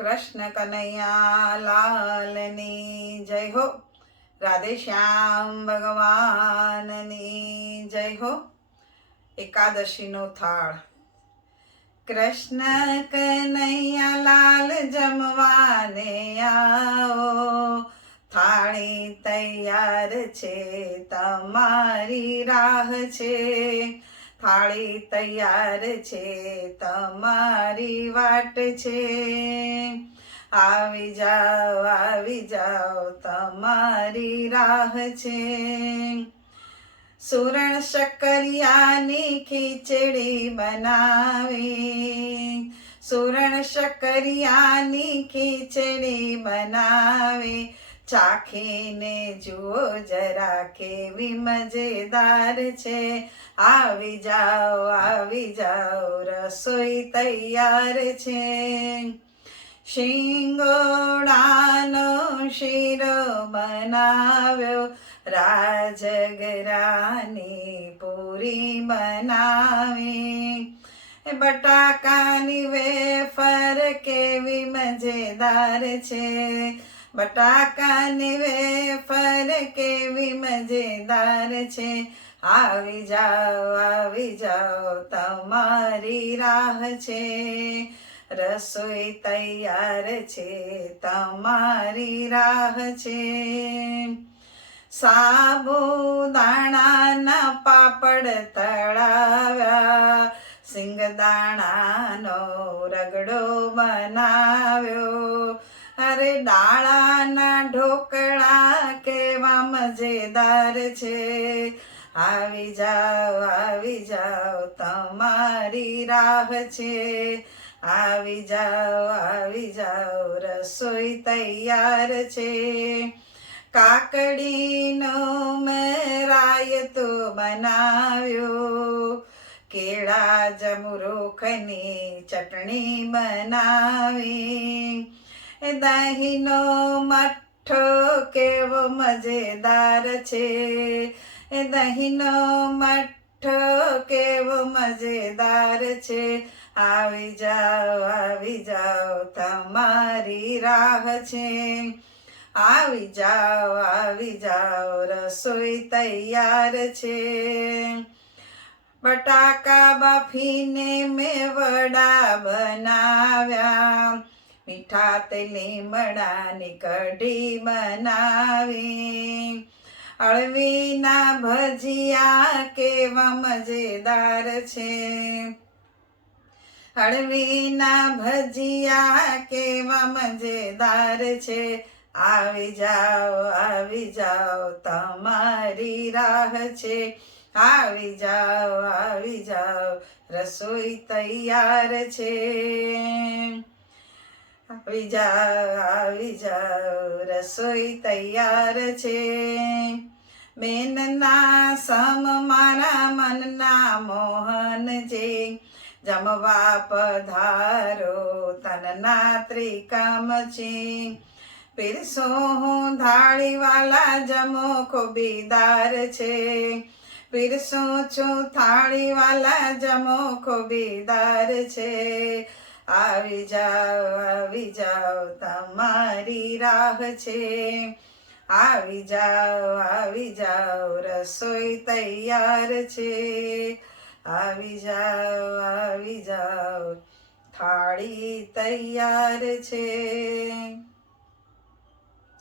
કૃષ્ણ કનૈયા લાલની જય હો. રાધે શ્યામ ભગવાનની જય હો. એકાદશીનો થાળ. કૃષ્ણ કનૈયા લાલ જમવાને આવો, થાળી તૈયાર છે તમારી રાહ છે, થાળી તૈયાર છે તમારી વાટ છે, આવી જાઓ તમારી રાહ છે. સુરણ શક્કરિયાની ખીચડી બનાવી, સુરણ શક્કરિયાની ખીચડી બનાવી, ચાખીને જુઓ જરા કેવી મજેદાર છે. આવી જાઓ રસોઈ તૈયાર છે. શિંગોડાનો શીરો બનાવ્યો, રાજગરાની પૂરી બનાવી, બટાકાની વેફર કેવી મજેદાર છે, બટાકાની વેફર કેવી મજેદાર છે. આવી જાઓ તમારી રાહ છે, રસોઈ તૈયાર છે તમારી રાહ છે. સાબુદાણાના પાપડ તળાવ્યા, સિંગદાણાનો રગડો બનાવ્યો, અરે ડાળાના ઢોકળા કેવા મજેદાર છે. આવી જાઓ તમારી રાહ છે, આવી જાઓ રસોઈ તૈયાર છે. કાકડીનો રાયતો બનાવ્યો, કેળા જમરૂખની ચટણી બનાવી, દહીંનો મઠ્ઠો કેવો મજેદાર છે, દહીંનો મઠ્ઠો કેવો મજેદાર છે. આવી જાઓ તમારી રાહ છે, આવી જાઓ રસોઈ તૈયાર છે. બટાકા બાફીને મેં વડા બનાવ્યા, મીઠા તે લીમડાની કઢી બનાવી, અળવીના ભજીયા કેવા મજેદાર છે, અળવીના ભજીયા કેવા મજેદાર છે. આવી જાઓ તમારી રાહ છે, આવી જાઓ રસોઈ તૈયાર છે. આવી જાઓ રસોઈ તૈયાર છે. બેનના સમ મારા મનના મોહનજી, જમવા પધારો તનના ત્રિકમચી, પીરસો હું થાળીવાલા જમો ખોબીદાર છે, પીરસું છું થાળીવાલા જમો ખોબીદાર છે. આવી જાઓ તમારી રાહ છે, આવી જાઓ રસોઈ તૈયાર છે. આવી જાઓ થાળી તૈયાર છે.